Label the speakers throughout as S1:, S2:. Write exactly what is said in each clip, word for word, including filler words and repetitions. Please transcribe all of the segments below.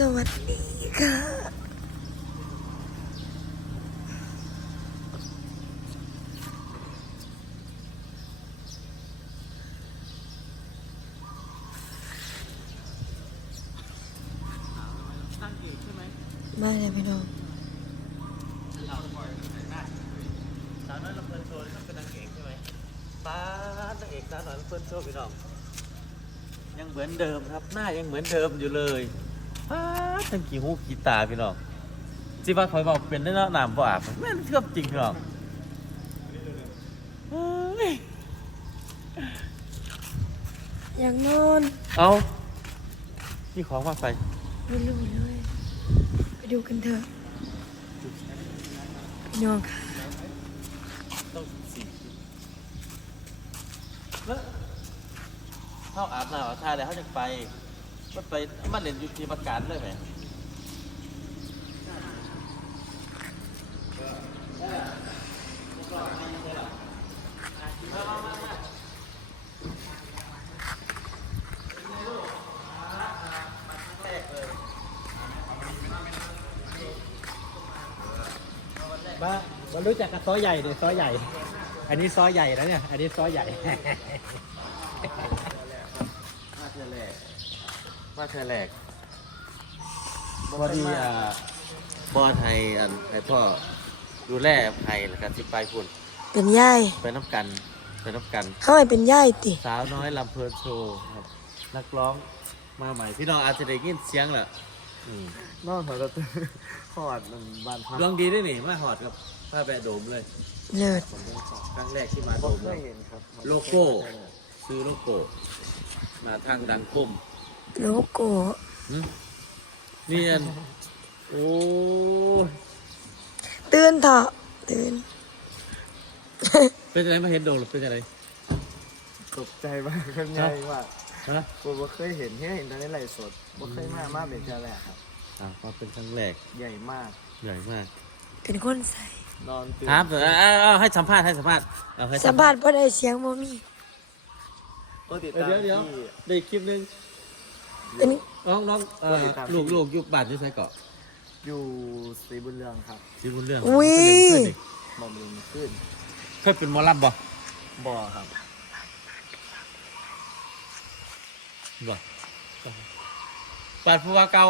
S1: วัสดีค่ะ
S2: ตั้งเอกใช่ไหม
S1: มาเลยพี่น้อง
S2: เราสาวน้อยลำเพลินโชว์ต้องเป็นนางเอกใช่ไหมป้านางเอกสาวน้อยลำเพลินโชว์พี่น้องยังเหมือนเดิมครับหน้ายังเหมือนเดิมอยู่เลยป้าทั้งกี่หูกี่ตาพี่น้องจีว่าคอยบอกเป็นได้เนาะน้ำบ่อาบแม่นเชื่อจริงพี่น้องเฮ้ย
S1: อย่างนอน
S2: เอานี่ของมาไป
S1: ไม่รู้เลยไปดูกันเถอะพี่น้องค่ะ
S2: ต้องสี่แล้วเขาอาบน้ำอาบท่าแล้วเขาจะไปมันไปมันเล่นอยู่ที่ประการเลยไหม
S3: บ้ามารู้จักกับซอใหญ่เนี่ยซอใหญ่ อันนี้ซอใหญ่แล้วเนี่ย อันนี้ซอใหญ่
S2: มาเธอแหลกมาเธอแหลก
S3: พอดีอ่ะ
S2: บอไทยอันไอพ่อดูแลไทยแล้วกันที่ไปพุ่น
S1: เป็นย่าย
S2: ไปน้ำกันไปน้ำกัน
S1: เขาให้เป็นย่ายติ
S2: สาวน้อยลำเพลินโชว์ครับนักร้องมาใหม่พี่น้องอาจจะได้ยินเสียงแหละอืม
S3: นอกจากหอดมันบานพัก
S2: ลองดีได้หนิมาหอดกับผ้าแบะโดมเลย
S1: เลิศ
S2: ครั้งแรกที่มาโดม
S3: เค
S2: เลย ย
S3: เห็นครับ
S2: โลโก้ซื้อโลโก้มาทางดังคุ้ม
S1: โลโก้
S2: หึนี่อันโอ้ย
S1: ตื่นเถอะตื่น
S2: เป็นอะไรมาเห็นโดมหรือเป็นอะไร
S3: ตกใจมากข้างในว่า
S2: ฮะ
S3: ผมว่าเคยเห็นแค่เห็นตอนในไลฟ์สดว่าเคยมามากเป็นแค่แรกครับ
S2: อ่ามาเป็นครั้งแรก
S3: ใหญ่มาก
S2: ใหญ่มาก
S1: เป็นคนใส่
S3: นอนตื่น
S2: ครับเออเอาเอาให้สัมภาษณ์ให้สัมภาษณ์เอาให้
S1: สัมภาษณ์บ่ได้เสียงบ่มี
S3: ก็ติด
S2: เดี๋
S3: ตาม
S2: ยวเดี๋ยว
S3: ที่
S2: ได้คลิปหนึง
S1: เป็น
S2: น้องน้องเอ่อลูกลูกอยู่บ้านที่ไซเกาะ
S3: อยู่ศรีบุญเรืองครับ
S2: ซีบุญเรื่อง
S1: อุ้ย
S3: บำรุงขึ้น
S2: เคยเป็นหมอลำบ่
S3: บ่อครับ
S2: บ่บาดผู้ว่าเก่า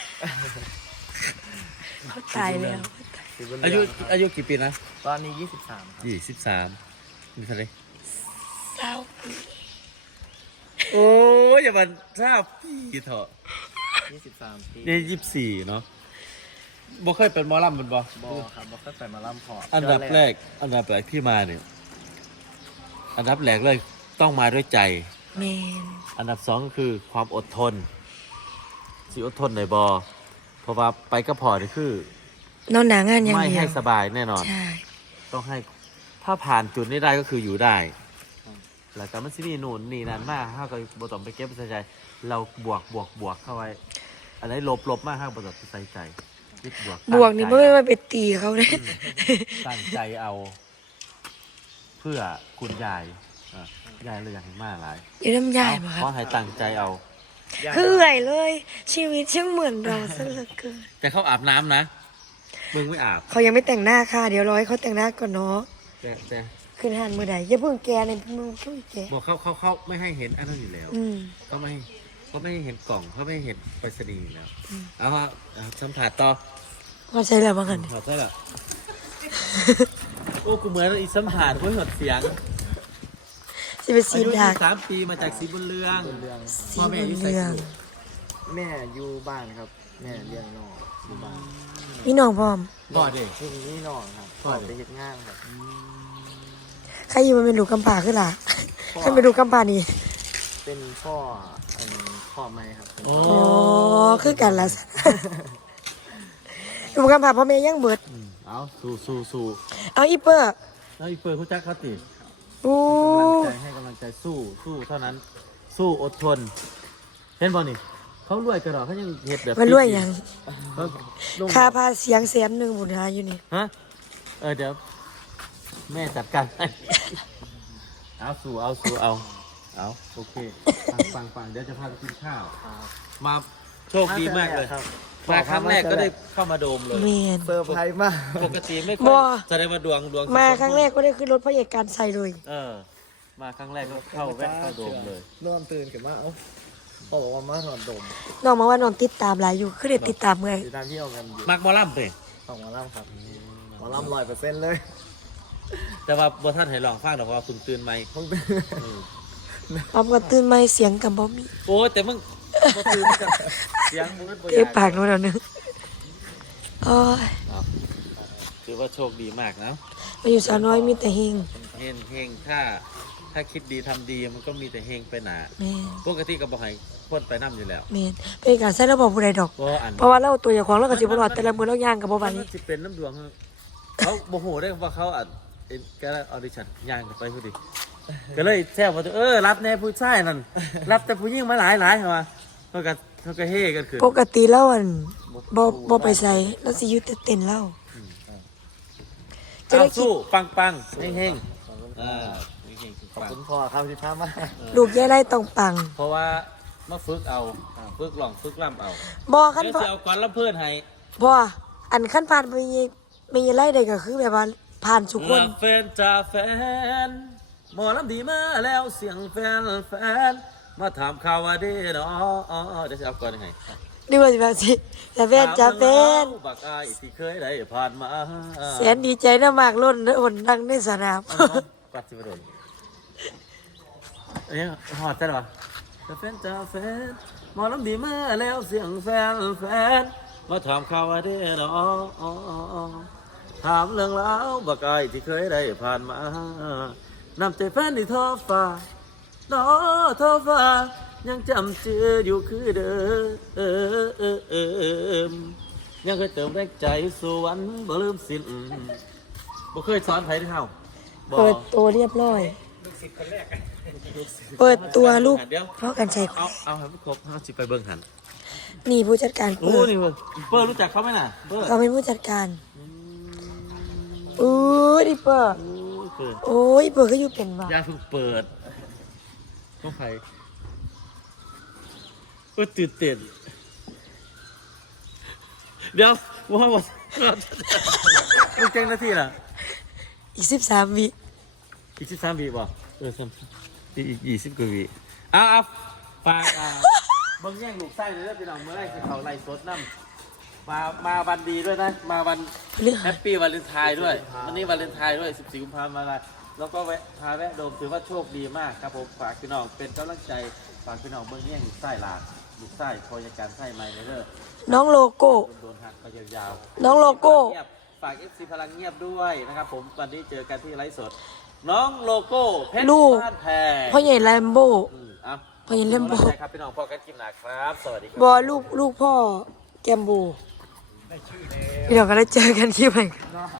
S1: เขาตายแล้ว
S3: ศรีบุญ
S2: อา
S3: เรื
S2: ยุ
S3: องครับ
S2: อายุกี่ปีนะ
S3: ตอนนี้ยี่สิบสามครับ
S2: ยี่สิบสามมีเท่าไหร
S1: เศร้าปี
S2: โอ้ยอย่ามาทราบพี่เถอะ
S3: ยี่สิบสามปี
S2: นี่ยี่สิบสี่เนาะบ่เคยเป็นหมอลำเป็นบ่
S3: บ่อครับบ่เคยไปมาล่ำพอร์ต
S2: อันดับแรก อันดับแรกที่มาเนี่ยอันดับแรกเลยต้องมาด้วยใจ
S1: แมน
S2: อันดับสองก็คือความอดทนสิอดทนในบอเพราะว่าไปก็พอนี่คือน
S1: อนหนางานอย่าง
S2: ไม่
S1: เดีย
S2: ให้
S1: ว
S2: สบายแน่นอน
S1: ใช่
S2: ต้องให้ถ้าผ่านจุดนี้ได้ก็คืออยู่ได้แล้วแต่มันสิมีหนุนนี่นั่นมากถ้าก็บต้องไปเก็บไปใส่ใจ เราบวกบวกบวกเข้าไว้อะไรลบลบมากห้างบต้องไปใส่ใจคิดบวก
S1: บวกนี่
S2: ตั้ง
S1: ไม่
S2: ใจ
S1: มาไปตีเขาเลย
S2: ตั้งใจเอา เพื่อคุณยายอ่ะยายเลยอยากให้มากหลาย
S1: อยู่น้ำยายบ่ค
S2: ขอ
S1: รับ
S2: ให้ตั้งใจเอา
S1: คือเอื่อยเลย ชีวิตช่างเหมือนเราซะเหลือเกิน
S2: แต่เขาอาบน้ำนะมึงไม่อาบ
S1: เขายังไม่แต่งหน้าค่ะ เดี๋ยวรอให้เขาแต่งหน้าก่อนเนาะ
S2: แต่แต่
S1: ขึ้นหันมือใดอย่าเพิ่งแกในมือเพิ่งแก
S2: บอกเขาเขาเขาไม่ให้เห็นอันนั้นอยู่แล้ว
S1: อืม
S2: เขาไม่เขาไม่ให้เห็นกล่องเขาไม่ให้เห็นไปรษณีย์อยู่แล้ว
S1: อืม
S2: เอาว่าเอาสัมผัสต่อ
S1: เขาใช้อะไรบ้างกัน
S2: ถอดได้หรอ โอ้กูเหมือนอีสัมผัสกูหดเสียง
S1: สิเป็น
S2: อา
S1: สี
S2: ยุ
S1: ดั
S2: ยี่
S1: ก
S2: สามปีมาจากศรีบุญเรือง
S3: เรื่อง
S1: สี
S2: พ่อแม่
S1: บ
S2: อยู่
S1: น
S2: ไส
S1: เรือง
S2: อยู่
S3: แม่อยู่บ้านครับ แม่เลี้ยงน้องอยู่บ้าน
S1: พี่น้องพร้อม
S2: พ่อเด็ก
S3: ช่วงนี้น้องครับ
S2: พ่
S3: พ่
S2: อ
S3: อ
S2: ดิ
S3: ไปเฮ็ดงานครับ
S1: ใครอยู่มันเป็นลูกกำพร้าขึ้นล่ะใครเป็นลูกกำพร้านี่
S3: เป็นพ่ออันพ่อไม่ครับเป็น
S2: โอ้
S1: อ๋อคือกันละ ลูกกำพร้าพ่อแม่ยังเบิด
S2: อืมเอาสู้สู้สู้
S1: เอาอีเปอร์
S2: แล้วอีเปิดคุณจักเขาติ
S1: โอ้
S2: กำลังใจให้กำลังใจสู้สู้เท่านั้น สู้อดทน เห็นบอนี่เขารวยกระดอกเขายังเห็ดแบบ
S1: มันรวยยัง
S2: เขาลง
S1: ค่าพาเสียงแสนหนึ่งบุญหาอยู่นี่
S2: ฮะ เออเดี๋ยว แม่จัดการให้ เอาสู่เอาสู่เอา เอาโอเค ฟังฟังฟังเดี๋ยวจะพาไปกินข้าว
S3: ครับ
S2: มาโชคดีมากเลย
S3: ครับ
S2: มาครั้งแรกก็ได้เข้ามาโดมเลย
S1: เมน
S3: เซอร์ไพรส์มาก
S2: ปกติไม่ค่
S1: บ่
S2: อยแสดงว่าดวงดวง
S1: มาครั้งแรกก็ได้ขึ้นรถพระเอกการใส่เลย
S2: เออ มาครั้งแรกก็เข้าแวะเข้าโดมเลย
S3: นอนตื่นขึ้นมาเอ้าเขาบอกว่ามาถอนดม
S1: น้องมาว่าน้องติดตามหลายอยู่คือเด็ดติดตามเมื่อย
S3: ติดตามที่เอากันอยู่
S2: มักบอลลัมเลย
S3: ของหมอลำครับหมอลำร้อยเปอร์เซ็นต์เลย
S2: แต่ว่าบท่านให้ลองฟังหรอกว่าคุณตื่นไหม
S3: เพิ่งตื่น
S2: อืม
S1: พร้อมกับตื่นไม่เสียงกับบ่มี
S2: โอ้แต่มึงบ่ตื่นมึงจะเสียงมึงมันบ่อ
S1: เอ๊ะ
S2: ยาก
S1: ปากนู้นแล้วนึงโอ้ย
S2: เอาถือว่าโชคดีมากนะ
S1: มาอยู่สาวน้อยมีแต่เฮง
S2: เฮงเฮงถ้าถ้าคิดดีทำดีมันก็มีแต่เฮงไปหนา
S1: แม่น
S2: ปกติก็บอกให้พ่นไปน้ำอยู่แล้ว
S1: แม่นเป็นการใส่ระบบผู้ใดดอก
S2: เพราะอัน
S1: เพราะว่าเราตัวอย่างของเราก็สิบ่รอดแต่ละมื้อเราย่างกับบ่ไหว
S2: มันสิเป็นน้ำดวงเขาโมโหได้ว่าเขาอัดเอ็นแกออดิชั่นย่างกันไปพอดีก็เลยแซวว่าเออรับแน่ผู้ชายนั่นรับแต่ผู้หญิงมาหลายหลายเหรอวะเขาก็เขาก็เฮ่กันขึ้น
S1: ปกติเราอันบ่บ่ไปใส่เราสิอยู่แต่เต้นเราจะ
S2: เอา
S1: ได้คิด
S2: สู้ปังปังเฮงเฮงอ่าเฮง
S3: ขอบ
S2: ปัง
S3: คุณพ่อครับที่พามา
S1: ลูกยายไล่ต้องปัง
S2: เพราะว่ามาฝึกเอาฝึกหลองฝึกล่ำเอา
S1: บ่คัน
S2: เดี๋ยว
S1: พอ
S2: จะเอาก่อนละเพื่อนให้
S1: บ่อันคันผ่านไปมีไล่ได้ก็คือแบบว่าผ่านทุกคน
S2: ลาแฟนจ่าแฟนหมอลำดีมาแล้วเสียงแฟนแฟนมาถามข่าวว่าเด้เนาะเดี๋ยวจะเอาก่อนยังไง
S1: นึกว่าสิแบบสิแต่แฟนจะเป็น
S2: ถามเรื่องราวบักอายที่เคยได้ผ่านมา
S1: แสนดีใจนะมากล้นเด้อคนดังในสนาม
S2: ปัดสิบโดนเอ้ยหอดใช่หรอจ่าแฟนจ่าแฟนหมอลำดีมาแล้วเสียงแฟนแฟนมาถามข่าวว่าเด้เนาะถามเรื่องราวบักอายที่เคยได้ผ่านมานำใจแฟนที่ท้อฟ้าน้อท้อฟ้ายังจำเจืออยู่คือเดิมยังเคยเติมแรงใจสู่วันบ่ลืมสิ้นบ่เคยสอนไผที่เฮาบ่
S1: เปิดตัวเรียบร้อย เปิดตัวลูก
S2: เดี๋ยว
S1: เพราะกันชัย
S2: เอาเอาให้ครบเฮาสิไปเบิ่งหัน
S1: นี่ผู้จัดการ
S2: โอ้
S1: เปิด
S2: นี่เพิ่นเปิ้ลรู้จักเขาไหมน่ะเปิ้ล
S1: เขาเป็นผู้จัดการอู้ดิเปิด
S2: โอ้ยเปิด
S1: โอ้ยเปิดก็อยู่เป็นว่ะ
S2: ยาเพิ่งเปิดต้องไผโอ้ยตื่นเต้นเดี๋ยวว่าบ่มึงเก่งนาทีล่ะ
S1: อีกสิบสามวิ
S2: อีกสิบสามวิบ่เออสามอีกอีกยี่สิบกว่าวิเอาเอาฝากอ่าเบิ่งแย่งลูกไส้เลยเด้อพี่น้องเมื่อไรสิเขาไล่สดน้ำมามาวันดีด้วยนะ มาวัน
S1: เรื่อง
S2: แฮปปี้วาเลนไทน์ด้วย วันนี้วาเลนไทน์ด้วยสิบสี่กุมภาพันธ์มาแล้วแล้วก็แวะพาแวะโดมถือว่าโชคดีมากครับผมฝากพี่น้องเป็นกำลังใจฝากพี่น้องเบิ่งแย่งลูกไส้หลากลูกไส้พอยาการไส้ไม้ในเด้อ
S1: น้องโลโก้
S2: โดนหักไปยาวๆ
S1: น้องโลโก้
S2: เงียบฝาก เอฟ ซี พลังเงียบด้วยนะครับผมวันนี้เจอกันที่ไลฟ์สด น้องโลโก้เพชร
S1: ลูก
S2: บ้านแพง
S1: พ่อใหญ่แลมโบ
S2: อืมเอา
S1: พ่อใหญ่แลมโบ
S2: ขอบคุณครับพี่น้องพอกันกินหนาครับ สวัสดีครับ
S1: บอลูกลูกพ่อแกมโบพี่น้องก็ได้เจอกันคลิปไหน